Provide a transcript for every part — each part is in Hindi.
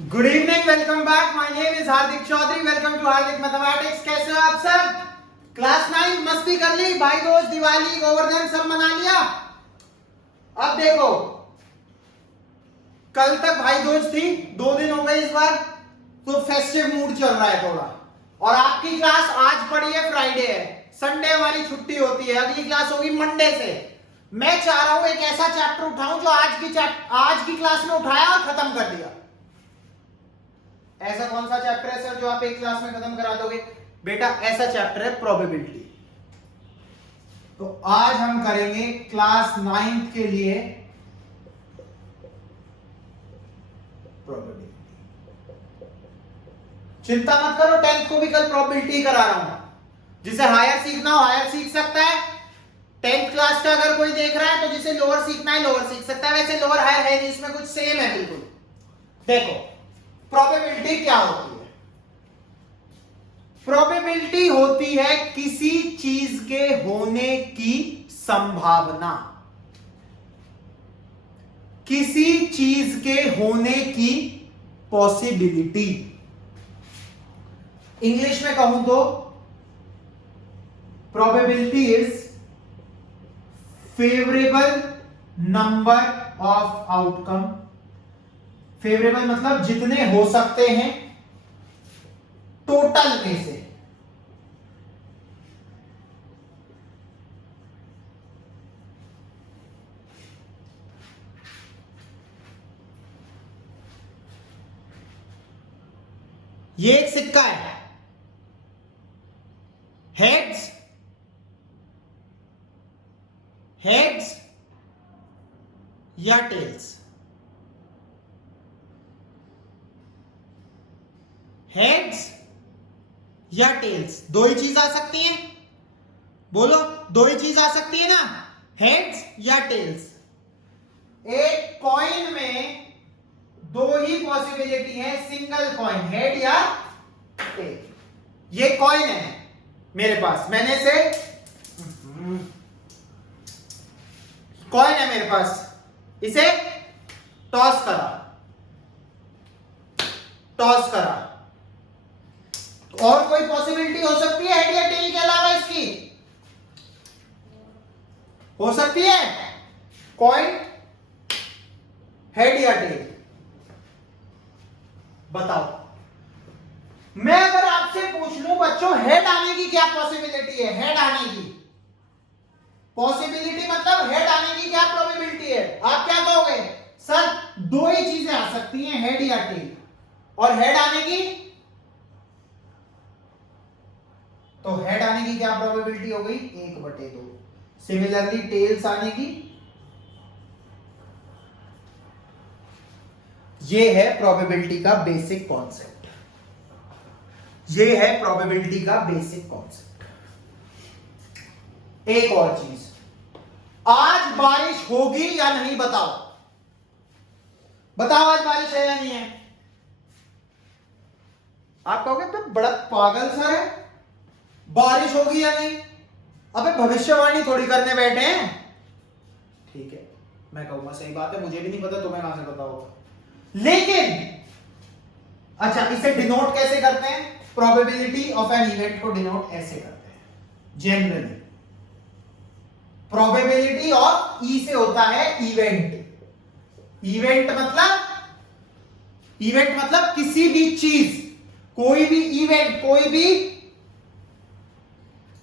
Good evening, welcome back. My name is Hardik Chaudhary. Welcome to Hardik mathematics. कैसे हो आप सब? क्लास 9 मस्ती कर ली, भाई दोस्त, दिवाली, गोवर्धन सब मना लिया। अब देखो, कल तक भाई दोस्त थी, 2 दिन हो गए इस बार, तो फेस्टिव मूड चल रहा है थोड़ा। और आपकी क्लास आज पड़ी है, फ्राइडे है, संडे हमारी छुट्टी होती है। अगली क्लास होगी मंडे से। मैं चाह रहा हूं एक ऐसा चैप्टर उठाऊं जो आज की क्लास में उठाया और खत्म कर दिया। ऐसा कौन सा चैप्टर है सर जो आप एक क्लास में खत्म करा दोगे? बेटा ऐसा चैप्टर है प्रोबेबिलिटी। तो आज हम करेंगे क्लास 9th के लिए प्रोबेबिलिटी। चिंता मत करो, 10th को भी कल प्रोबेबिलिटी करा रहा हूं। जिसे हायर सीखना हो हायर सीख सकता है। 10th क्लास का अगर कोई देख रहा है तो जिसे लोअर सीखना है लोअर सीख सकता है। वैसे लोअर हायर है नहीं, इसमें कुछ सेम है बिल्कुल। देखो प्रोबेबिलिटी क्या होती है? प्रोबेबिलिटी होती है किसी चीज के होने की संभावना, किसी चीज के होने की पॉसिबिलिटी। इंग्लिश में कहूं तो probability is favourable number of outcome. Favourable मतलब जितने हो सकते हैं टोटल में से। ये एक सिक्का है, हेड्स हेड्स या टेल्स। हेड्स या टेल्स, दो ही चीज आ सकती है। बोलो, दो ही चीज आ सकती है ना, हेड्स या टेल्स। एक कॉइन में दो ही पॉसिबिलिटी है, सिंगल कॉइन, हेड या टेल। ये कॉइन है मेरे पास, मैंने से कॉइन है मेरे पास, इसे टॉस करा। और कोई पॉसिबिलिटी हो सकती है हेड या टेल के अलावा? इसकी हो सकती है कॉइन, हेड या टेल। बताओ, मैं अगर आपसे पूछ लूं बच्चों हेड आने की क्या पॉसिबिलिटी है? हेड आने की पॉसिबिलिटी मतलब हेड आने की क्या प्रोबेबिलिटी है? आप क्या कहोगे? सर दो ही चीजें आ सकती हैं, हेड या टेल। और हेड आने की, तो हेड आने की क्या प्रोबेबिलिटी हो गई? 1/2। सिमिलरली टेल्स आने की, ये है प्रोबेबिलिटी का बेसिक कॉन्सेप्ट। ये है प्रोबेबिलिटी का बेसिक कॉन्सेप्ट। एक और चीज, आज बारिश होगी या नहीं? बताओ आज बारिश है या नहीं है? आप कहोगे तो बड़ा पागल सर है, बारिश होगी या नहीं? अबे भविष्यवाणी थोड़ी करने बैठे हैं। ठीक है, मैं कहूंगा सही बात है, मुझे भी नहीं पता, तुम्हें कहां से पता होगा। लेकिन अच्छा, इसे डिनोट कैसे करते हैं? प्रोबेबिलिटी ऑफ एन इवेंट को डिनोट ऐसे करते हैं जनरली। प्रोबेबिलिटी ऑफ ई से होता है इवेंट। इवेंट मतलब किसी भी चीज, कोई भी इवेंट,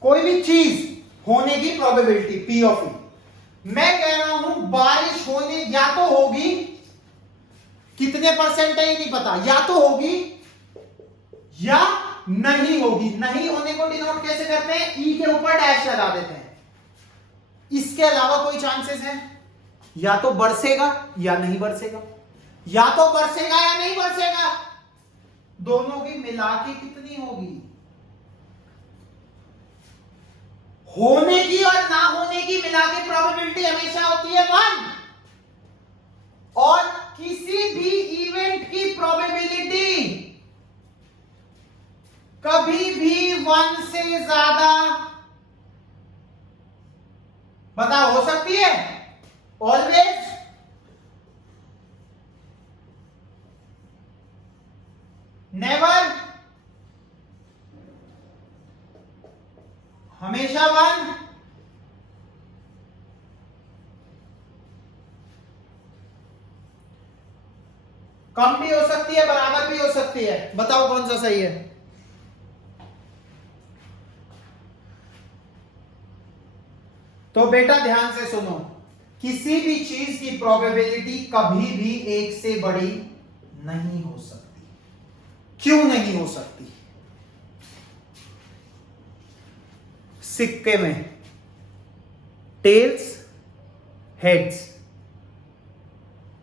कोई भी चीज होने की प्रोबेबिलिटी, पी ऑफ ई। मैं कह रहा हूं बारिश होने या तो होगी, कितने परसेंट है ये नहीं पता, या तो होगी या नहीं होगी। नहीं होने को डिनोट कैसे करते हैं? ई के ऊपर डैश लगा देते हैं। इसके अलावा कोई चांसेस है? या तो बरसेगा या नहीं बरसेगा, या तो बरसेगा या नहीं बरसेगा। दोनों की मिला के कितनी होगी? होने की और ना होने की मिला के प्रोबेबिलिटी हमेशा होती है 1। और किसी भी इवेंट की प्रोबेबिलिटी कभी भी 1 से ज्यादा, बताओ, हो सकती है? ऑलवेज कम भी हो सकती है, बराबर भी हो सकती है। बताओ कौन सा सही है? तो बेटा ध्यान से सुनो, किसी भी चीज की प्रोबेबिलिटी कभी भी एक से बड़ी नहीं हो सकती। क्यों नहीं हो सकती? सिक्के में टेल्स हेड्स,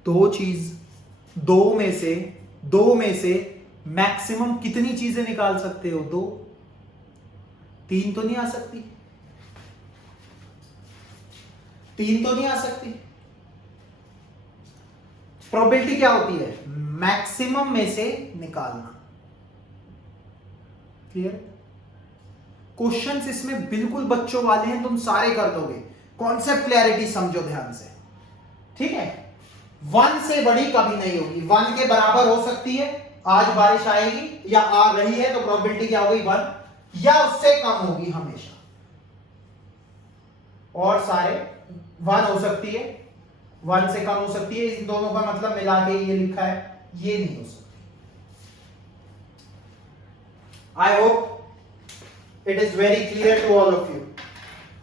दो चीज, दो में से मैक्सिमम कितनी चीजें निकाल सकते हो? दो, तीन तो नहीं आ सकती, तीन तो नहीं आ सकती। प्रोबेबिलिटी क्या होती है? मैक्सिमम में से निकालना। क्लियर? क्वेश्चंस इसमें बिल्कुल बच्चों वाले हैं, तुम सारे कर दोगे। कॉन्सेप्ट क्लैरिटी समझो ध्यान से, ठीक है? 1 से बड़ी कभी नहीं होगी, 1 के बराबर हो सकती है। आज बारिश आएगी या आ रही है तो प्रोबेबिलिटी क्या होगी? 1, या उससे कम होगी हमेशा। और सारे 1 हो सकती है, 1 से कम हो सकती है। इन दोनों का मतलब मिला के ये लिखा है, ये नहीं हो सकती। I hope it is very clear to all of you.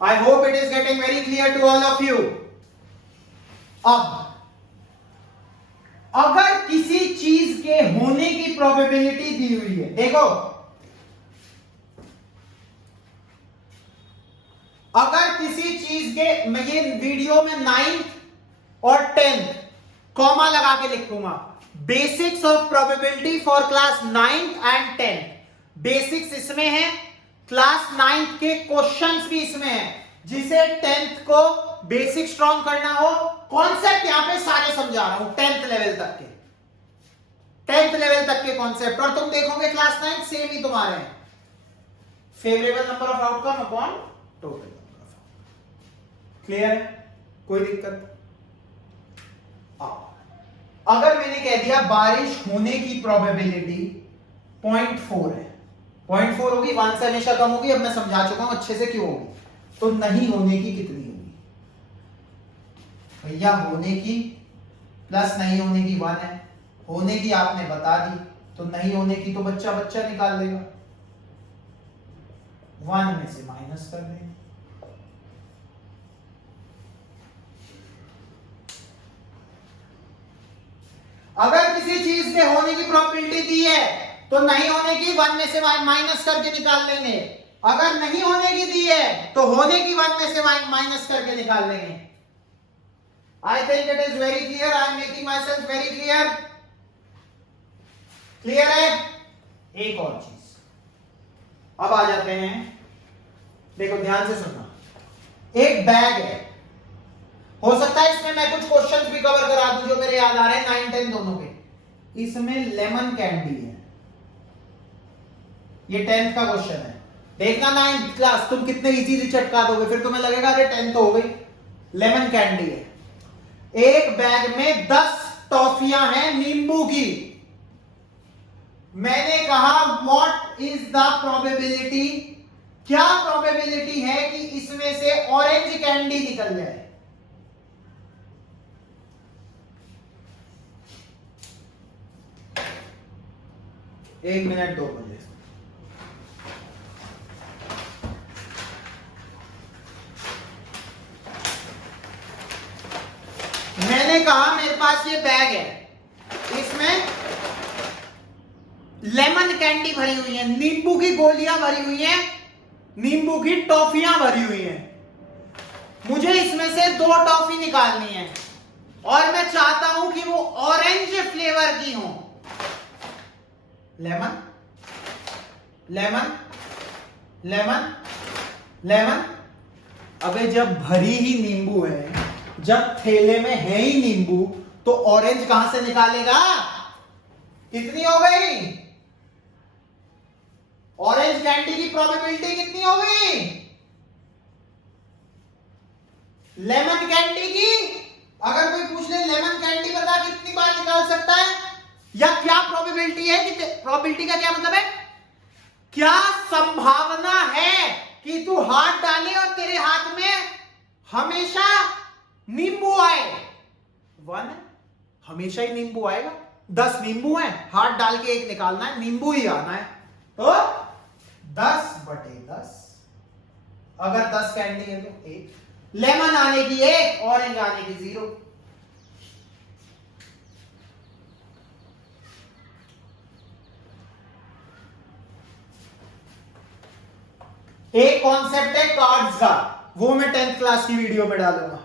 I hope it is getting very clear to all of you. अब अगर किसी चीज के होने की प्रोबेबिलिटी दी हुई है, देखो अगर किसी चीज के, मैं ये वीडियो में 9th और 10th कॉमा लगा के लिखूंगा, basics of probability for class 9th and 10th। Basics इसमें है, क्लास 9th के क्वेश्चंस भी इसमें है। जिसे 10th को बेसिक स्ट्रॉन्ग करना हो, कॉन्सेप्ट यहां पे सारे समझा रहा हूं 10th लेवल तक के, 10th लेवल तक के कॉन्सेप्ट। और तुम देखोगे क्लास 9 सेम ही तुम्हारे हैं, favourable number of outcome upon total number of outcome. Clear है? कोई दिक्कत? अगर मैंने कह दिया बारिश होने की प्रोबेबिलिटी 0.4 है, 0.4 होगी, 1 से हमेशा कम होगी। अब मैं समझा चुका हूं अच्छे से क्यों होगी। तो नहीं होने की कितनी होगी भैया? होने की प्लस नहीं होने की 1 है, होने की आपने बता दी, तो नहीं होने की तो बच्चा बच्चा निकाल देगा, 1 में से माइनस कर देंगे। अगर किसी चीज के होने की प्रोबेबिलिटी दी है तो नहीं होने की 1 में से माइनस करके निकाल लेंगे। अगर नहीं होने की दी है तो होने की 1 में से माइनस करके निकाल लेंगे। I think it is very clear. I am making my self very clear. Clear है? एक और चीज अब आ जाते हैं, देखो ध्यान से सुनना। एक बैग है, हो सकता है इसमें मैं कुछ क्वेश्चंस भी कवर करा दूं जो मेरे याद आ रहे हैं 9, 10 दोनों के। इसमें लेमन कैंडी है, ये 10th का क्वेश्चन है। देखना 9th क्लास तुम कितने इजीली चटका दोगे, फिर तुम्हें लगेगा अरे 10th तो हो गई। लेमन कैंडी है, एक बैग में 10 टॉफियां हैं नींबू की। मैंने कहा व्हाट इज द प्रोबेबिलिटी, क्या प्रोबेबिलिटी है कि इसमें से ऑरेंज कैंडी निकल जाए? एक मिनट दो मुझे। मैंने कहा मेरे पास ये बैग है, इसमें लेमन कैंडी भरी हुई है, नींबू की गोलियां भरी हुई हैं, नींबू की टॉफियां भरी हुई हैं। मुझे इसमें से 2 टॉफी निकालनी है और मैं चाहता हूं कि वो ऑरेंज फ्लेवर की हो। Lemon lemon lemon lemon. अबे जब भरी ही नींबू है, जब थैले में है ही नींबू, तो ऑरेंज कहां से निकालेगा? कितनी हो गई? ऑरेंज कैंडी की प्रोबेबिलिटी कितनी हो गई? लेमन कैंडी की अगर कोई पूछ ले लेमन कैंडी बता कितनी बार निकाल सकता है, या क्या प्रोबेबिलिटी है कि, प्रोबेबिलिटी का क्या मतलब है, क्या संभावना है कि तू हाथ डाले और तेरे हाथ में हमेशा नींबू आए? 1 है, हमेशा ही नींबू आएगा। 10 नींबू है, हाथ डाल के एक निकालना है, नींबू ही आना है, तो 10/10। अगर 10 कैंडी है तो 1, लेमन आने की 1, ऑरेंज आने की 0। एक कॉन्सेप्ट है कार्ड्स का, वो मैं 10th क्लास की वीडियो में डालूंगा।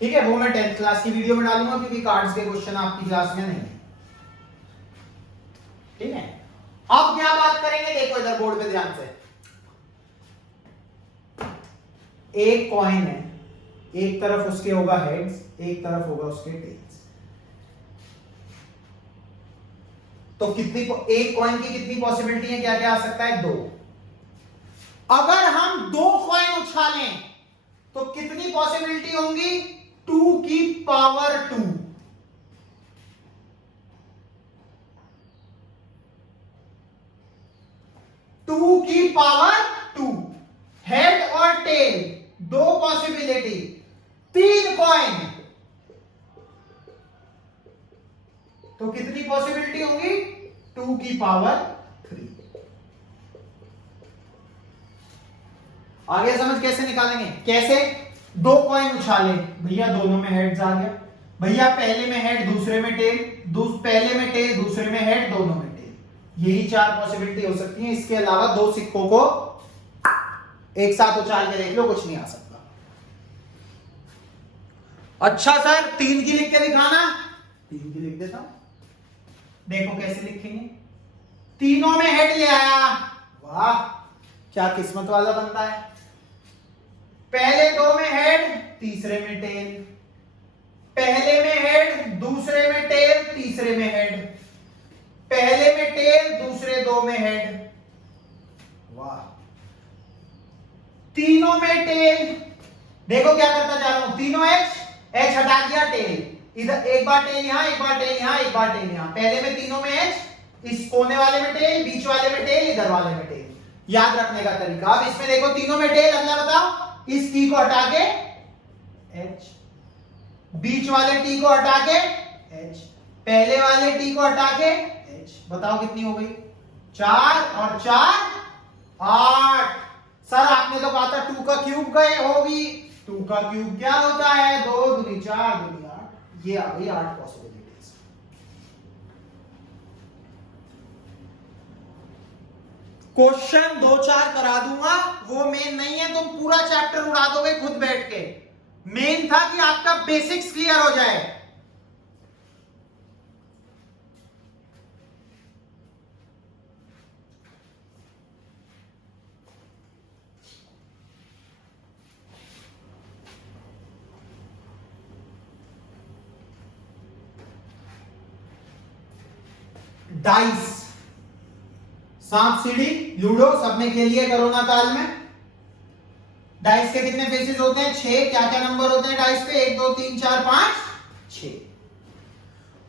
ठीक है, वो मैं 10th क्लास की वीडियो में डालूंगा, क्योंकि कार्ड्स के क्वेश्चन आपकी क्लास में नहीं है। ठीक है, अब क्या बात करेंगे, देखो इधर बोर्ड पे ध्यान से। एक कॉइन है, एक तरफ उसके होगा हेड्स, एक तरफ होगा उसके टेल्स। तो कितनी, एक कॉइन की कितनी पॉसिबिलिटी है, क्या क्या आ सकता है, 2। अगर हम 2 कॉइन उछालें तो कितनी पॉसिबिलिटी होंगी, 2 की पावर 2। टू की पावर 2, हेड और टेल 2 पॉसिबिलिटी, 3 कॉइन तो कितनी पॉसिबिलिटी होंगी, 2 की पावर 3। आगे समझ कैसे निकालेंगे, कैसे, 2 कॉइन उछाले, भैया दोनों में हेड्स आ गया, भैया पहले में हेड दूसरे में टेल, पहले में टेल दूसरे में हेड, दोनों में टेल। यही 4 पॉसिबिलिटी हो सकती है, इसके अलावा 2 सिक्कों को एक साथ उछाल के देख लो, कुछ नहीं आ सकता। अच्छा सर 3 की लिख के दिखाना, 3 की लिख देता हूं, देखो कैसे लिखेंगे, तीनों में हेड ले आया, वाह क्या किस्मत वाला बंदा है। पहले 2 में हेड, तीसरे में टेल, पहले में हेड, दूसरे में टेल, तीसरे में हेड, पहले में टेल, दूसरे 2 में हेड, वाह। तीनों में टेल, देखो क्या करता जा रहा हूं, तीनों एच हटा दिया, टेल इधर, एक बार टेल यहां, एक बार टेल यहां, एक बार टेल यहां, पहले में तीनों में एच, इस कोने वाले में टेल, बीच वाले में टेल, इधर वाले में टेल। याद रखने का तरीका, अब इसमें देखो तीनों में टेल, अगला बताओ, इस टी को हटा के एच, बीच वाले टी को हटा के एच, पहले वाले टी को हटा के एच, बताओ कितनी हो गई, 4 और 4 8। सर आपने तो कहा था 2 का क्यूब गए होगी, 2 का क्यूब क्या होता है, 2 दूनी 4 दूनी 8, ये आ गई 8 पॉसिबिलिटीज। क्वेश्चन 2-4 करा दूंगा, वो मेन नहीं है, तुम पूरा चैप्टर उड़ा दोगे खुद बैठ के। मेन था कि आपका बेसिक्स क्लियर हो जाए। डाइस, सांप सीढ़ी, लूडो सब में खेलिए कोरोना काल में। डाइस के कितने फेसेस होते हैं, 6। क्या क्या नंबर होते हैं डाइस पे, 1 2 3 4 5 6।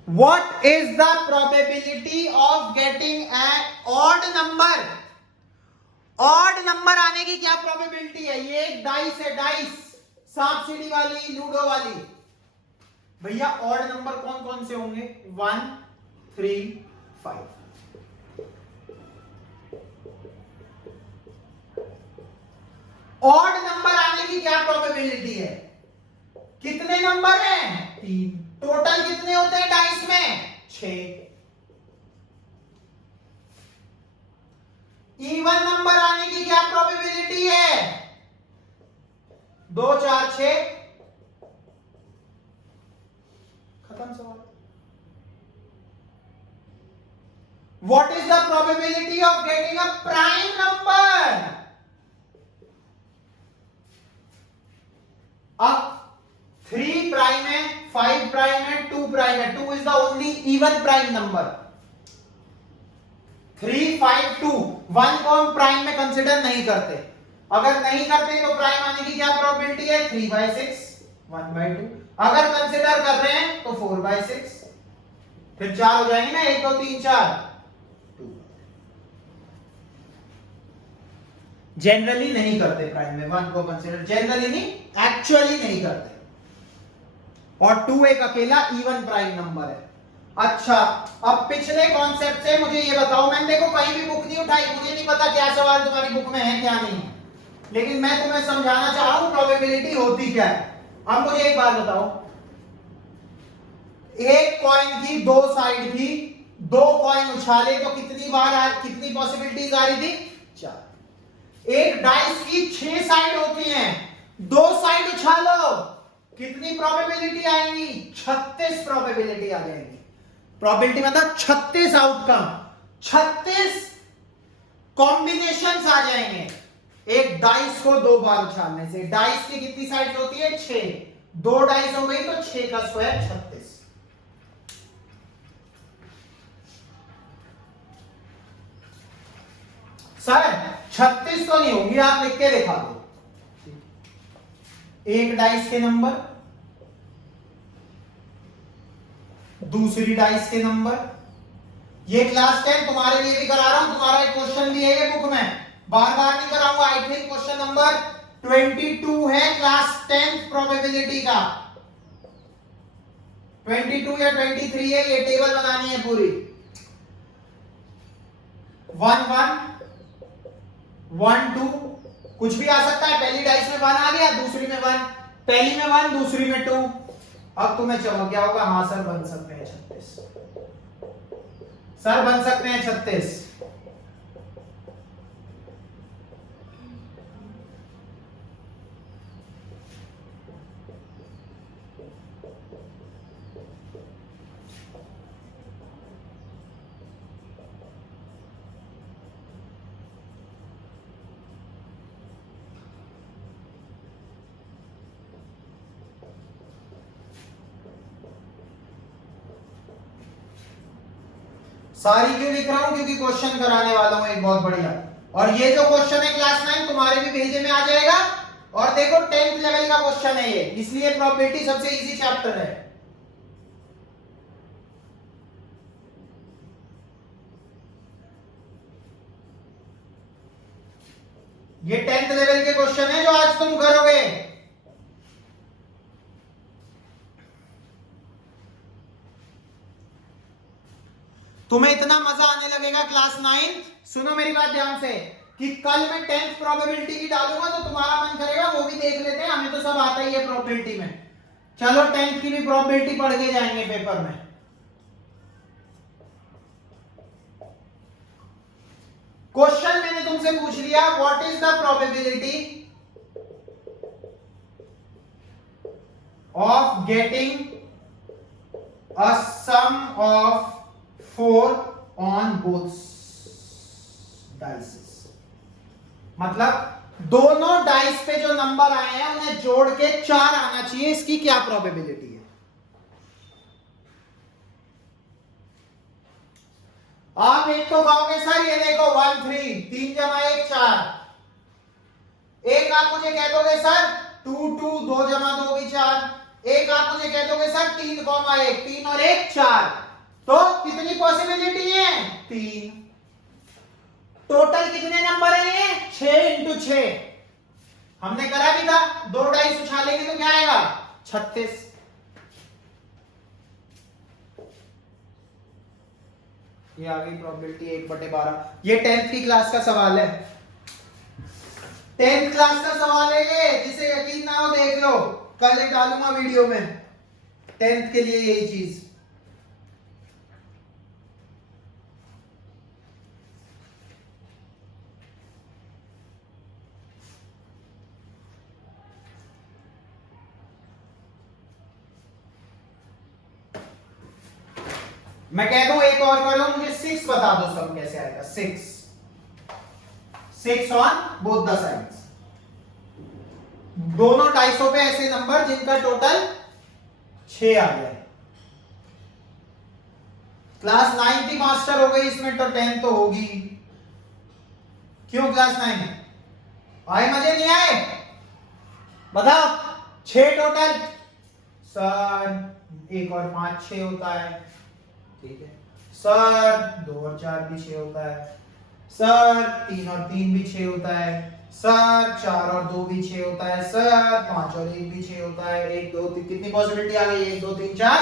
What is the probability of getting an odd number, odd number आने की क्या प्रोबेबिलिटी है, ये एक डाइस है, डाइस सांप सीढ़ी वाली, लूडो वाली। भैया ऑड नंबर कौन कौन से होंगे, 1 3 5। ऑड नंबर आने की क्या प्रोबेबिलिटी है, कितने नंबर हैं, 3। टोटल कितने होते हैं डाइस में, 6। इवन नंबर आने की क्या प्रोबेबिलिटी है, 2 4 6। खत्म सवाल। What is the probability of getting a prime number? अब 3 प्राइम है, 5 प्राइम है, 2 प्राइम है, 2 is the only even prime number। 3 5 2, 1 को हम प्राइम में कंसिडर नहीं करते, अगर नहीं करते तो प्राइम आने की क्या प्रोबेबिलिटी है, 3/6 1/2। अगर कंसिडर कर रहे हैं तो 4/6, फिर 4 हो जाएंगे ना, 1 2 3 4। जनरली नहीं करते प्राइम में 1 को कंसीडर, जनरली नहीं, एक्चुअली नहीं करते। और 2 एक अकेला इवन प्राइम नंबर है। अच्छा, अब पिछले कॉन्सेप्ट से मुझे ये बताओ, मैंने देखो कहीं भी बुक नहीं उठाई, मुझे नहीं पता क्या सवाल तुम्हारी बुक में है क्या नहीं है, लेकिन मैं तुम्हें समझाना चाह रहा हूं प्रोबेबिलिटी होती क्या है। अब मुझे एक बात बताओ, एक कॉइन की दो साइड थी, 2 कॉइन उछाले तो कितनी पॉसिबिलिटीज आ रही थी? 4। एक डाइस की 6 साइड होती हैं, 2 साइड उछालो, कितनी प्रोबेबिलिटी आएंगी? 36 प्रोबेबिलिटी आ जाएगी। प्रोबेबिलिटी मतलब 36 आउटकम, 36 कॉम्बिनेशंस आ जाएंगे एक डाइस को 2 बार उछालने से। डाइस की कितनी साइड होती है? 6, 2 डाइस हो गई तो 6 का स्क्वायर 36। सर 36 तो नहीं होंगी, आप लिख के दिखा दो। एक डाइस के नंबर, दूसरी डाइस के नंबर, ये क्लास 10 तुम्हारे लिए भी करा रहा हूं, तुम्हारा एक क्वेश्चन भी है ये बुक में, बार बार नहीं कराऊंगा। आई थिंक क्वेश्चन नंबर 22 है क्लास 10 प्रोबेबिलिटी का, 22 या 23 है, ये टेबल बनानी है पूरी। 1 1 1 2 कुछ भी आ सकता है, पहली डाइस में 1 आ गया, दूसरी में 1, पहली में 1 दूसरी में 2। अब तुम्हें चलो क्या होगा? हाँ सर बन सकते हैं 36, सर बन सकते हैं 36। सारी क्यों लिख रहा हूं? क्योंकि क्वेश्चन कराने वाला हूं एक बहुत बढ़िया, और ये जो क्वेश्चन है क्लास 9 तुम्हारे भी भेजे में आ जाएगा। और देखो 10th लेवल का क्वेश्चन है ये, इसलिए प्रोबेबिलिटी सबसे इजी चैप्टर है। ये 10th लेवल के क्वेश्चन है जो आज तुम करोगे। तुम्हें इतना मजा आने लगेगा क्लास 9, सुनो मेरी बात ध्यान से, कि कल मैं 10th प्रोबेबिलिटी की डालूंगा तो तुम्हारा मन करेगा वो भी देख लेते हैं, हमें तो सब आता ही है प्रोबेबिलिटी में। चलो 10th की भी प्रोबेबिलिटी पढ़ के जाएंगे पेपर में। क्वेश्चन मैंने तुमसे पूछ लिया, what is the probability of getting a sum of 4 on both dices, मतलब दोनों डाइस पे जो नंबर आए हैं उन्हें जोड़ के 4 आना चाहिए, इसकी क्या प्रोबेबिलिटी है? आप एक तो कहोगे सर ये देखो 1 3, 3 जमा 1 4। एक आप मुझे कह दोगे सर 2 2, 2 जमा 2 भी 4। एक आप मुझे कह दोगे सर 3 1, 3 और 1 4। तो कितनी पॉसिबिलिटी है? 3। टोटल कितने नंबर है ये? 6 इंटू 6। हमने करा भी था, 2 डाइस उछालेंगे तो क्या आएगा? 36। ये आ गई प्रोबेबिलिटी 1/12। ये 10th की क्लास का सवाल है, 10th क्लास का सवाल है ये, जिसे यकीन ना हो देख लो, कल डालूंगा वीडियो में 10th के लिए यही चीज। मैं कह दूं एक और करो, मुझे 6 बता दो सब कैसे आएगा। 6 ऑन बोथ द साइड्स, दोनों डाइसों पे ऐसे नंबर जिनका टोटल 6 आ गया। क्लास 9 की मास्टर हो गई इसमें, तो 10 तो होगी। क्यों क्लास 9 आए? मजे नहीं आए? बताओ। 6 टोटल सर, 1 और 5 6 होता है, ठीक है सर। 2 और 4 भी 6 होता है, सर 3 और 3 भी 6 होता है, सर 4 और 2 भी 6 होता है, सर 5 और 1 भी 6 होता है। 1 2 3 कितनी पॉसिबिलिटी आ गई? 1 2 3 4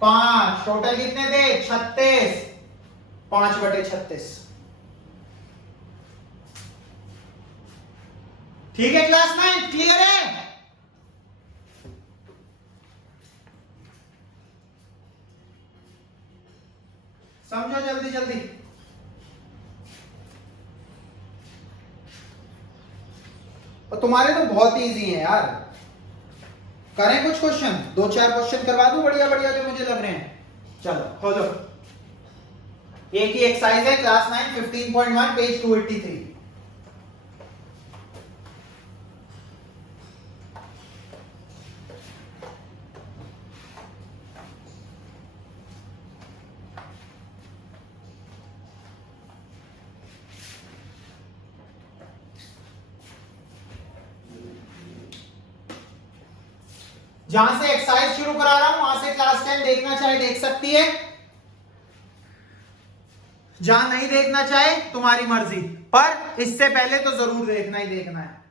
5। टोटल कितने थे? 36। 5/36। ठीक है क्लास 9, क्लियर है? समझो जल्दी जल्दी। और तुम्हारे तो बहुत इजी है यार। करें कुछ क्वेश्चन, 2-4 क्वेश्चन करवा दूं बढ़िया बढ़िया जो मुझे लग रहे हैं। चलो खोलो। एक ही एक्सरसाइज है, क्लास 9 15.1 पेज 283। जहां से एक्सरसाइज शुरू करा रहा हूं वहां से क्लास 10 देखना चाहे देख सकती है, जहां नहीं देखना चाहे तुम्हारी मर्जी, पर इससे पहले तो जरूर देखना ही देखना है।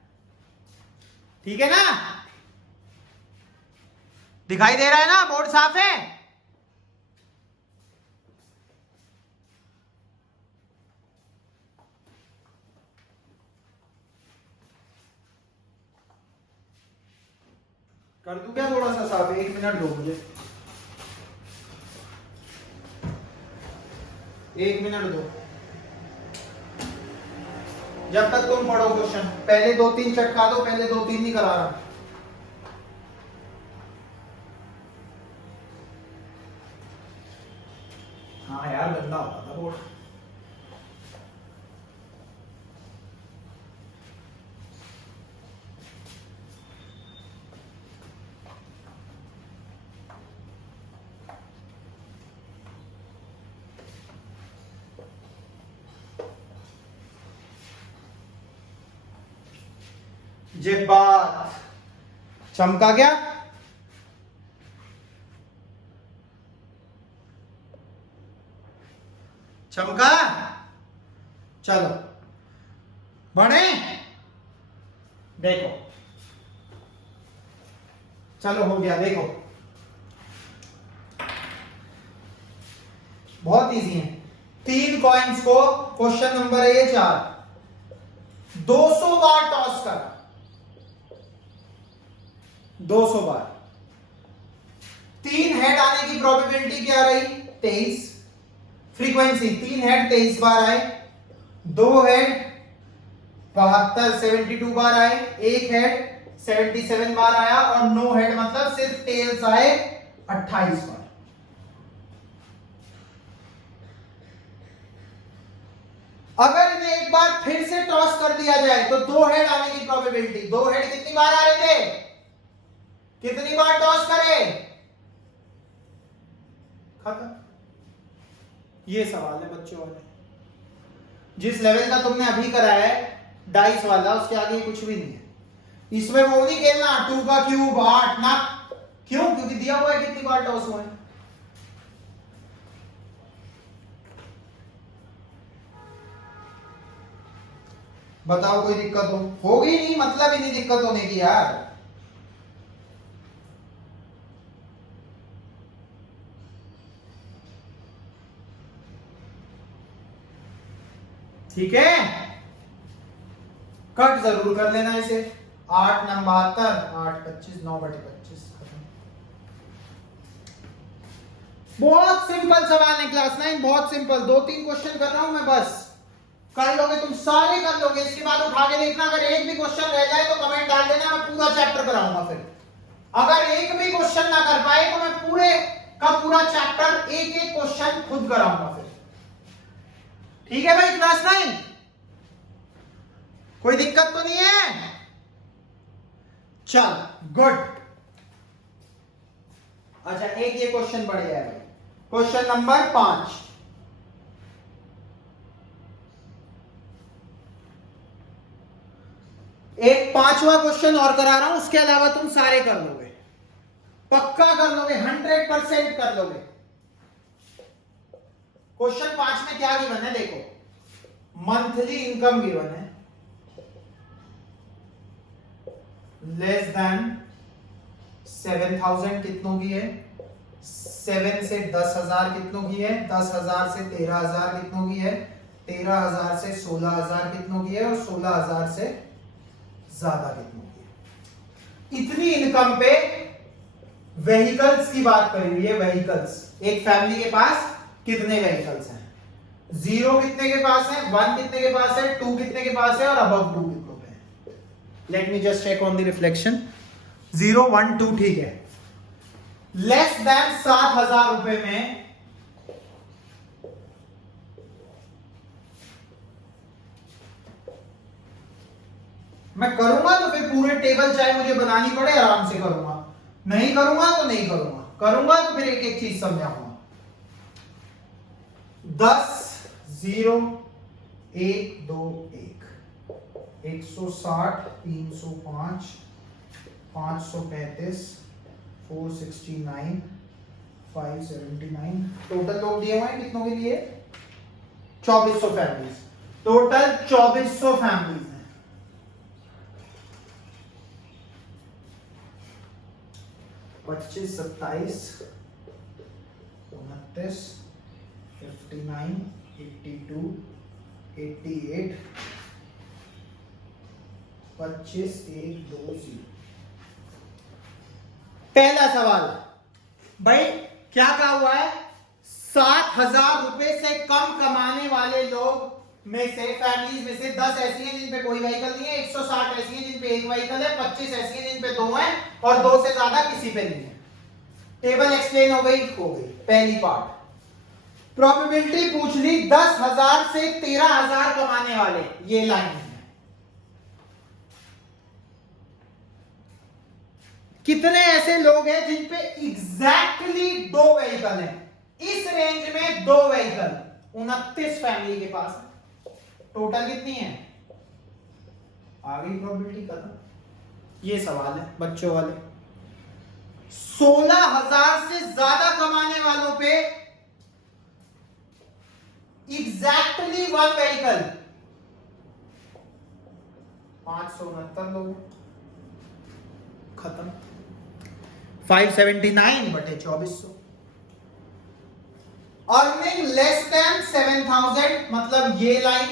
ठीक है ना? दिखाई दे रहा है ना? बोर्ड साफ है? कर दूं क्या थोड़ा सा साफ? 1 मिनट दो मुझे, 1 मिनट दो। जब तक तुम पढ़ो क्वेश्चन, पहले 2-3 चटका दो, पहले 2-3 नहीं करा रहा। हाँ यार गंदा होता था बोर्ड। जे बात चमका गया। चमका। चलो बढ़े, देखो चलो हो गया। देखो बहुत इजी है। 3 कॉइन्स को, क्वेश्चन नंबर है ये 4, 200 बार टॉस करा, 200 बार। 3 हेड आने की प्रोबेबिलिटी क्या रही? 23। फ्रीक्वेंसी 3 हेड 23 बार आए, 2 हेड 72 72 बार आए, 1 हेड 77 बार आया, और 9 हेड मतलब सिर्फ टेल्स आए 28 बार। अगर इन्हें एक बार फिर से टॉस कर दिया जाए तो 2 हेड आने की प्रोबेबिलिटी, 2 हेड कितनी बार आ रहे थे? कितनी बार टॉस करे? खत्म। ये सवाल है बच्चों वाले। जिस लेवल का तुमने अभी कराया है डाइस वाला, उसके आगे कुछ भी नहीं है। इसमें वो नहीं खेलना 2 का क्यूब 8 ना। क्यों? क्योंकि दिया हुआ है कितनी बार टॉस हुआ है। बताओ कोई दिक्कत होगी नहीं? मतलब ही नहीं दिक्कत होने की यार। ठीक है, कट जरूर कर लेना इसे। 8 9 72, 8 25, 9/25। बहुत सिंपल सवाल है क्लास 9, बहुत सिंपल। 2-3 क्वेश्चन कर रहा हूं मैं बस, कर लोगे तुम, सारे कर लोगे। इसके बाद उठा के देखना, अगर एक भी क्वेश्चन रह जाए तो कमेंट डाल देना, मैं पूरा चैप्टर कराऊंगा। फिर अगर एक भी क्वेश्चन ना कर पाए तो मैं पूरे का पूरा चैप्टर एक एक क्वेश्चन खुद कराऊंगा फिर। ठीक है भाई क्लास 9? कोई दिक्कत तो नहीं है? चल गुड। अच्छा एक ये क्वेश्चन बढ़ गया है, क्वेश्चन नंबर 5। एक 5वां क्वेश्चन और करा रहा हूं, उसके अलावा तुम सारे कर लोगे, पक्का कर लोगे, 100% कर लोगे। क्वेश्चन 5 में क्या गिवन है देखो। मंथली इनकम गिवन है लेस देन 7,000 कितनों की है, 7 से 10,000 कितनों की है, 10,000 से 13,000 कितनों की है, 13,000 से 16,000 कितनों की है और 16,000 से ज्यादा कितनों की है। इतनी इनकम पे व्हीकल्स की बात करी हुई है। व्हीकल्स, एक फैमिली के पास कितने व्हीकल्स हैं? 0 कितने के पास है, 1 कितने के पास है, 2 कितने के पास है और अबव 2 कितनों पे है? Let me just check on the reflection. 0 1 2 ठीक है। लेस देन 7,000 रुपए में मैं करूंगा तो फिर पूरे टेबल चाहे मुझे बनानी पड़े आराम से करूंगा, नहीं करूंगा तो नहीं करूंगा, करूंगा तो फिर एक एक चीज समझाऊंगा। 10 0 1 2 1 160 305 535 469 579 टोटल लोग दिए हुए हैं कितनों के लिए? 2400 फैमिलीज। टोटल 2400 फैमिलीज हैं। 25 27 29 59 82 88 25 1 2 0। पहला सवाल भाई क्या कहा हुआ है? 7,000 रुपए से कम कमाने वाले लोग में से, फैमिलीज में से 10 ऐसी हैं जिन पे कोई व्हीकल नहीं है, 160 ऐसी हैं जिन पे एक व्हीकल है, 25 ऐसी हैं जिन पे 2 हैं और 2 से ज्यादा किसी पे नहीं है। टेबल एक्सप्लेन हो गई पहली पार्ट। प्रोबेबिलिटी पूछ ली 10,000 से 13,000 कमाने वाले, ये लाइन है। कितने ऐसे लोग हैं जिन पे एग्जैक्टली 2 व्हीकल हैं? इस रेंज में 2 व्हीकल, 29 फैमिली के पास है। टोटल कितनी है? आ गई प्रोबेबिलिटी खत्म। ये सवाल है बच्चों वाले। 16,000 से ज्यादा कमाने वालों पे एग्जैक्टली 1 व्हीकल, 569 लोग, खत्म। 579 बटे 2400। अर्निंग लेस देन 7,000 मतलब ये line,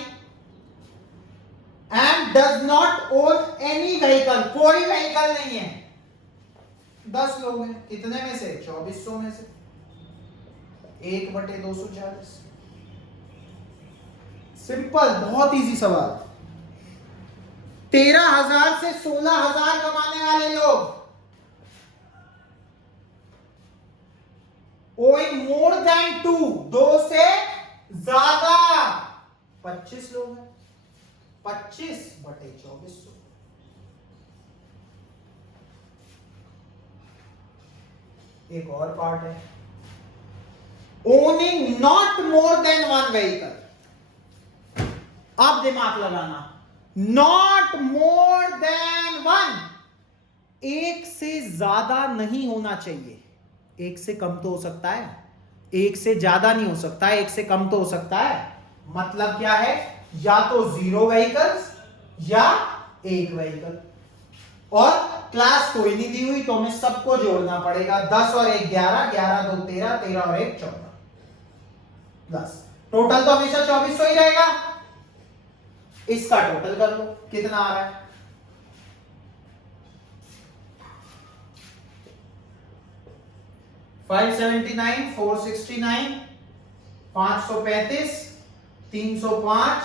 and does not own any vehicle, कोई व्हीकल नहीं है। 10 लोग हैं, कितने में से? 2400 में से 1 बटे 240। सिंपल, बहुत इजी सवाल। 13,000 से 16,000 कमाने वाले लोग, ओइंग मोर देन 2 से ज्यादा 25 लोग हैं, 25 बटे 2400। एक और पार्ट है, owning not more than 1 vehicle. अब दिमाग लगाना, नॉट मोर देन 1, एक से ज्यादा नहीं होना चाहिए। एक से कम तो हो सकता है, एक से ज्यादा नहीं हो सकता है, एक से कम तो हो सकता है। मतलब क्या है? या तो 0 व्हीकल्स या 1 व्हीकल। और क्लास कोई नहीं दी हुई तो हमें सबको जोड़ना पड़ेगा। 10 और 1 11, 11 2 13, 13 और 1 14, 10। टोटल तो हमेशा 2400 ही रहेगा। इसका टोटल कर लो, कितना आ रहा है? $579, $469, $535, $305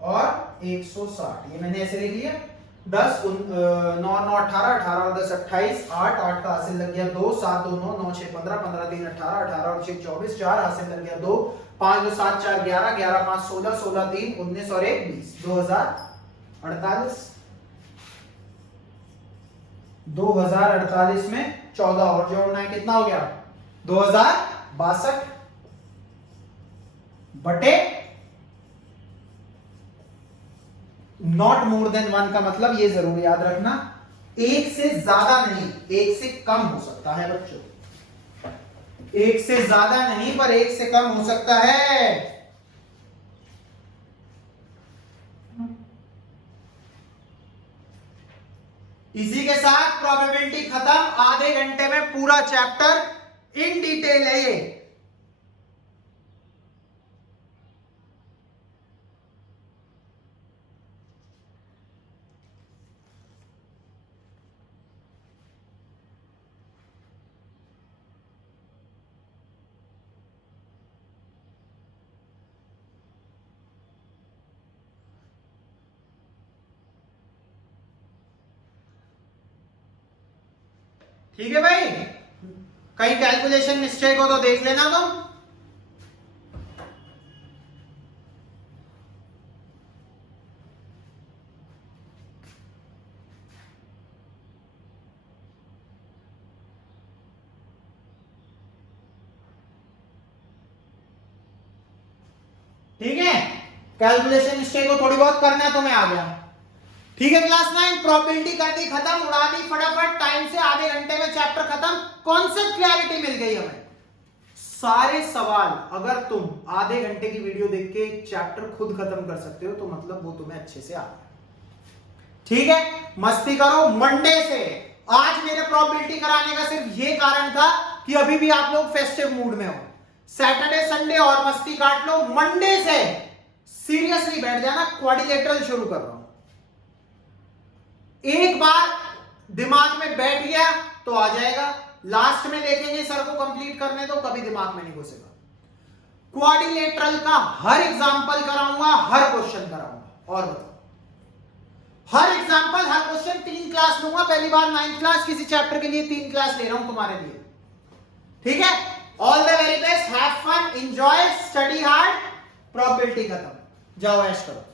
और 160। ये मैंने ऐसे लिख लिया। 10 9 9 18, 18 और 10 28, 8 8 का हासिल लग गया 2, 7 2 9 9 6 15, 15 3 18, 18 और 6 24, 4 हासिल लग गया 2, 5 2 7 4 11, 11 5 16, 16 3 19 और 1 20, 2048। 2048 में 14 और जोड़ना है, कितना हो गया? 2062 बटे नॉट मोर देन 1 का मतलब ये जरूर याद रखना, एक से ज्यादा नहीं, एक से कम हो सकता है बच्चों। एक से ज्यादा नहीं पर एक से कम हो सकता है। इसी के साथ प्रोबेबिलिटी खत्म। आधे घंटे में पूरा चैप्टर इन डिटेल है ये। ठीक है भाई, कहीं कैलकुलेशन मिस्टेक हो तो देख लेना तुम। ठीक है, कैलकुलेशन मिस्टेक को थोड़ी बहुत करना तो मैं आ गया। ठीक है क्लास 9, प्रोबेबिलिटी कर दी खत्म, उड़ा दी फटाफट टाइम से। आधे घंटे में चैप्टर खत्म, कॉन्सेप्ट क्लैरिटी मिल गई हमें। सारे सवाल अगर तुम आधे घंटे की वीडियो देख के चैप्टर खुद खत्म कर सकते हो तो मतलब वो तुम्हें अच्छे से आ गया। ठीक है, मस्ती करो मंडे से। आज मेरे प्रोबेबिलिटी कराने का सिर्फ ये कारण था कि अभी भी आप लोग फेस्टिव मूड में हो। सैटरडे संडे और मस्ती काट लो, मंडे से सीरियसली बैठ जाना, क्वाड्रिलेटरल शुरू कर रहा हूं। एक बार दिमाग में बैठ गया तो आ जाएगा। लास्ट में देखेंगे सर को कंप्लीट करने तो कभी दिमाग में नहीं घुसेगा। क्वाड्रिलेटरल का हर एग्जांपल कराऊंगा, हर क्वेश्चन कराऊंगा। और बताओ, हर एग्जांपल हर क्वेश्चन 3 क्लास लूंगा। पहली बार 9th क्लास, किसी चैप्टर के लिए 3 क्लास ले रहा हूं तुम्हारे लिए। ठीक है, all the very best, have fun, enjoy, study hard. Probability खत्म, जाओ ऐश करो।